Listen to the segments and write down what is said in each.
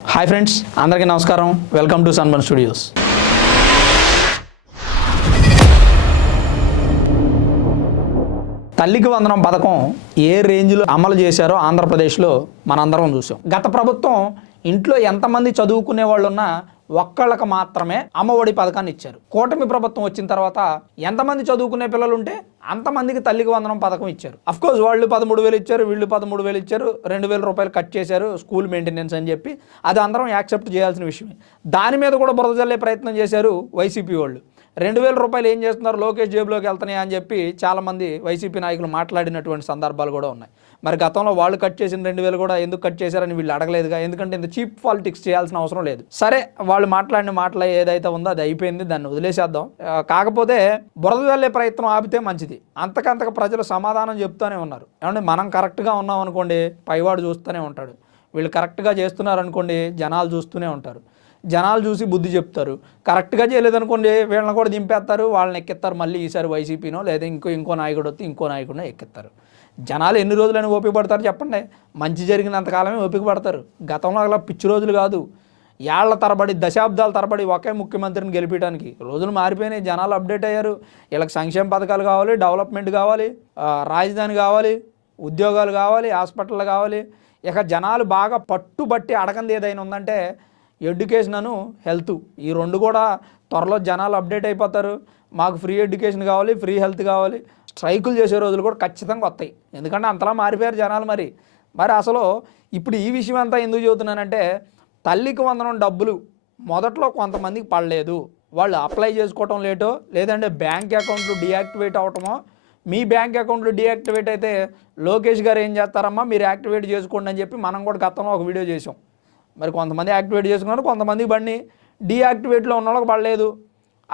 Hi friends అందరికీ నమస్కారం. Welcome to సన్బన్ studios తల్లికి వందనం పథకం ఏ రేంజ్లో అమలు చేశారో ఆంధ్రప్రదేశ్లో మనందరం చూసాం గత ప్రభుత్వం ఇంట్లో ఎంతమంది చదువుకునే వాళ్ళు ఉన్నా ఒక్కళ్ళకి మాత్రమే అమ్మఒడి పథకాన్ని ఇచ్చారు. కూటమి ప్రభుత్వం వచ్చిన తర్వాత ఎంతమంది చదువుకునే పిల్లలు ఉంటే అంతమందికి తల్లికి వందనం పథకం ఇచ్చారు. అఫ్కోర్స్ వాళ్ళు పదమూడు వేలు ఇచ్చారు వీళ్ళు పదమూడు వేలు ఇచ్చారు రెండు వేల రూపాయలు కట్ చేశారు స్కూల్ మెయింటెనెన్స్ అని చెప్పి. అది అందరం యాక్సెప్ట్ చేయాల్సిన విషయమే. దాని మీద కూడా బురద జల్లే ప్రయత్నం చేశారు వైసీపీ వాళ్ళు. రెండు వేల రూపాయలు ఏం చేస్తున్నారు? లోకేష్ జేబులోకి వెళ్తున్నాయి అని చెప్పి చాలామంది వైసీపీ నాయకులు మాట్లాడినటువంటి సందర్భాలు కూడా ఉన్నాయి. మరి గతంలో వాళ్ళు కట్ చేసిన రెండు వేలు కూడా ఎందుకు కట్ చేశారని వీళ్ళు అడగలేదుగా? ఎందుకంటే ఇంత చీప్ పాలిటిక్స్ చేయాల్సిన అవసరం లేదు. సరే వాళ్ళు మాట్లాడిన మాటలు ఏదైతే ఉందో అది అయిపోయింది దాన్ని వదిలేసేద్దాం. కాకపోతే బురద వెళ్ళే ప్రయత్నం ఆపితే మంచిది. అంతకంతకు ప్రజలు సమాధానం చెప్తూనే ఉన్నారు. ఏమంటే మనం కరెక్ట్గా ఉన్నాం అనుకోండి పైవాడు చూస్తూనే ఉంటాడు. వీళ్ళు కరెక్ట్గా చేస్తున్నారు అనుకోండి జనాలు చూస్తూనే ఉంటారు. జనాలు చూసి బుద్ధి చెప్తారు. కరెక్ట్గా చేయలేదనుకోండి వీళ్ళని కూడా దింపేస్తారు. వాళ్ళని ఎక్కిస్తారు. మళ్ళీ ఈసారి వైసీపీనో లేదా ఇంకో ఇంకో నాయకుడు వస్తే ఇంకో నాయకుడినో ఎక్కిస్తారు. జనాలు ఎన్ని రోజులని ఓపిక పడతారు చెప్పండి. మంచి జరిగినంతకాలమే ఓపిక పడతారు గతంలో అలా పిచ్చి రోజులు కాదు. ఏళ్ళ తరబడి దశాబ్దాల తరబడి ఒకే ముఖ్యమంత్రిని గెలిపించడానికి రోజులు మారిపోయినాయి. జనాలు అప్డేట్ అయ్యారు. వీళ్ళకి సంక్షేమ పథకాలు కావాలి డెవలప్మెంట్ కావాలి రాజధాని కావాలి ఉద్యోగాలు కావాలి హాస్పిటల్ కావాలి. ఇక జనాలు బాగా పట్టుబట్టి అడగంది ఏదైనా ఉందంటే ఎడ్యుకేషన్ అను హెల్త్. ఈ రెండు కూడా త్వరలో జనాలు అప్డేట్ అయిపోతారు. మాకు ఫ్రీ ఎడ్యుకేషన్ కావాలి ఫ్రీ హెల్త్ కావాలి. స్ట్రైకులు చేసే రోజులు కూడా ఖచ్చితంగా వస్తాయి. ఎందుకంటే అంతలా మారిపోయారు జనాలు మరి. మరి అసలు ఇప్పుడు ఈ విషయం అంతా ఎందుకు చెబుతున్నానంటే తల్లికి వందనం డబ్బులు మొదట్లో కొంతమందికి పడలేదు. వాళ్ళు అప్లై చేసుకోవటం లేటో లేదంటే బ్యాంక్ అకౌంట్లు డియాక్టివేట్ అవటమో మీ బ్యాంక్ అకౌంట్లు డియాక్టివేట్ అయితే లోకేష్ గారు ఏం చేస్తారమ్మా మీరు యాక్టివేట్ చేసుకోండి అని చెప్పి మనం కూడా గతంలో ఒక వీడియో చేసాం మరి కొంతమంది యాక్టివేట్ చేసుకున్నారు కొంతమంది బండి డీయాక్టివేట్లో ఉన్న వాళ్ళకి పడలేదు.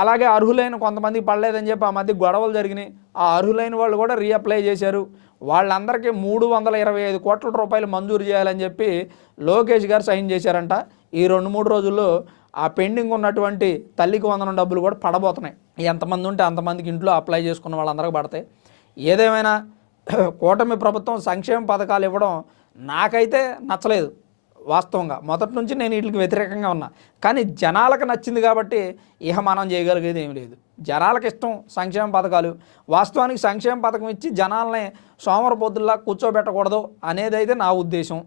అలాగే అర్హులైన కొంతమందికి పడలేదని చెప్పి ఆ మధ్య గొడవలు జరిగినాయి. ఆ అర్హులైన వాళ్ళు కూడా రీఅప్లై చేశారు. వాళ్ళందరికీ మూడు వందల ఇరవై ఐదు కోట్ల రూపాయలు మంజూరు చేయాలని చెప్పి లోకేష్ గారు సైన్ చేశారంట. ఈ రెండు మూడు రోజుల్లో ఆ పెండింగ్ ఉన్నటువంటి తల్లికి వందనం డబ్బులు కూడా పడబోతున్నాయి. ఎంతమంది ఉంటే అంతమందికి ఇంట్లో అప్లై చేసుకున్న వాళ్ళందరికీ పడతాయి. ఏదేమైనా కూటమి ప్రభుత్వం సంక్షేమ పథకాలు ఇవ్వడం నాకైతే నచ్చలేదు. వాస్తవంగా మొదటి నుంచి నేను వీటికి వ్యతిరేకంగా ఉన్నా. కానీ జనాలకు నచ్చింది కాబట్టి ఇహ మనం చేయగలిగేది ఏమీ లేదు. జనాలకు ఇష్టం సంక్షేమ పథకాలు. వాస్తవానికి సంక్షేమ పథకం ఇచ్చి జనాల్ని సోమరపోతుల్లా కూర్చోబెట్టకూడదు అనేది అయితే నా ఉద్దేశం.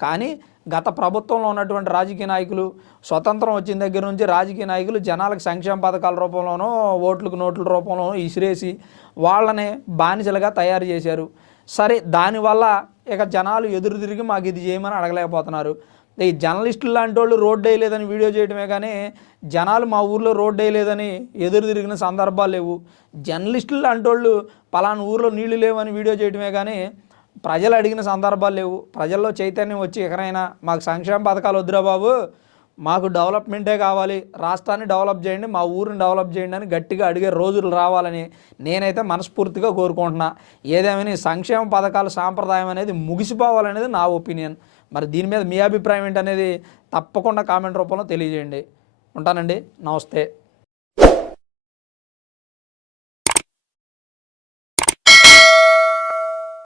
కానీ గత ప్రభుత్వంలో ఉన్నటువంటి రాజకీయ నాయకులు స్వతంత్రం వచ్చిన దగ్గర నుంచి రాజకీయ నాయకులు జనాలకు సంక్షేమ పథకాల రూపంలోనో ఓట్లకు నోట్ల రూపంలోనో ఇసిరేసి వాళ్ళని బానిసలుగా తయారు చేశారు. సరే దానివల్ల ఇక జనాలు ఎదురు తిరిగి మాకు ఇది చేయమని అడగలేకపోతున్నారు. ఈ జర్నలిస్టులు లాంటి వాళ్ళు రోడ్డు వేయలేదని వీడియో చేయడమే కానీ జనాలు మా ఊర్లో రోడ్డు వేయలేదని ఎదురు తిరిగిన సందర్భాలు లేవు. జర్నలిస్టులు లాంటి వాళ్ళు పలానా ఊర్లో నీళ్ళు లేవని వీడియో చేయడమే కానీ ప్రజలు అడిగిన సందర్భాలు లేవు. ప్రజల్లో చైతన్యం వచ్చి ఎక్కడైనా మాకు సంక్షేమ పథకాలు వద్దురా బాబు మాకు డెవలప్మెంటే కావాలి రాష్ట్రాన్ని డెవలప్ చేయండి మా ఊరిని డెవలప్ చేయండి అని గట్టిగా అడిగే రోజులు రావాలని నేనైతే మనస్ఫూర్తిగా కోరుకుంటున్నా. ఏదేమైనా సంక్షేమ పథకాల సాంప్రదాయం అనేది ముగిసిపోవాలనేది నా ఒపీనియన్. మరి దీని మీద మీ అభిప్రాయం ఏంటనేది తప్పకుండా కామెంట్ రూపంలో తెలియజేయండి. ఉంటానండి. నమస్తే.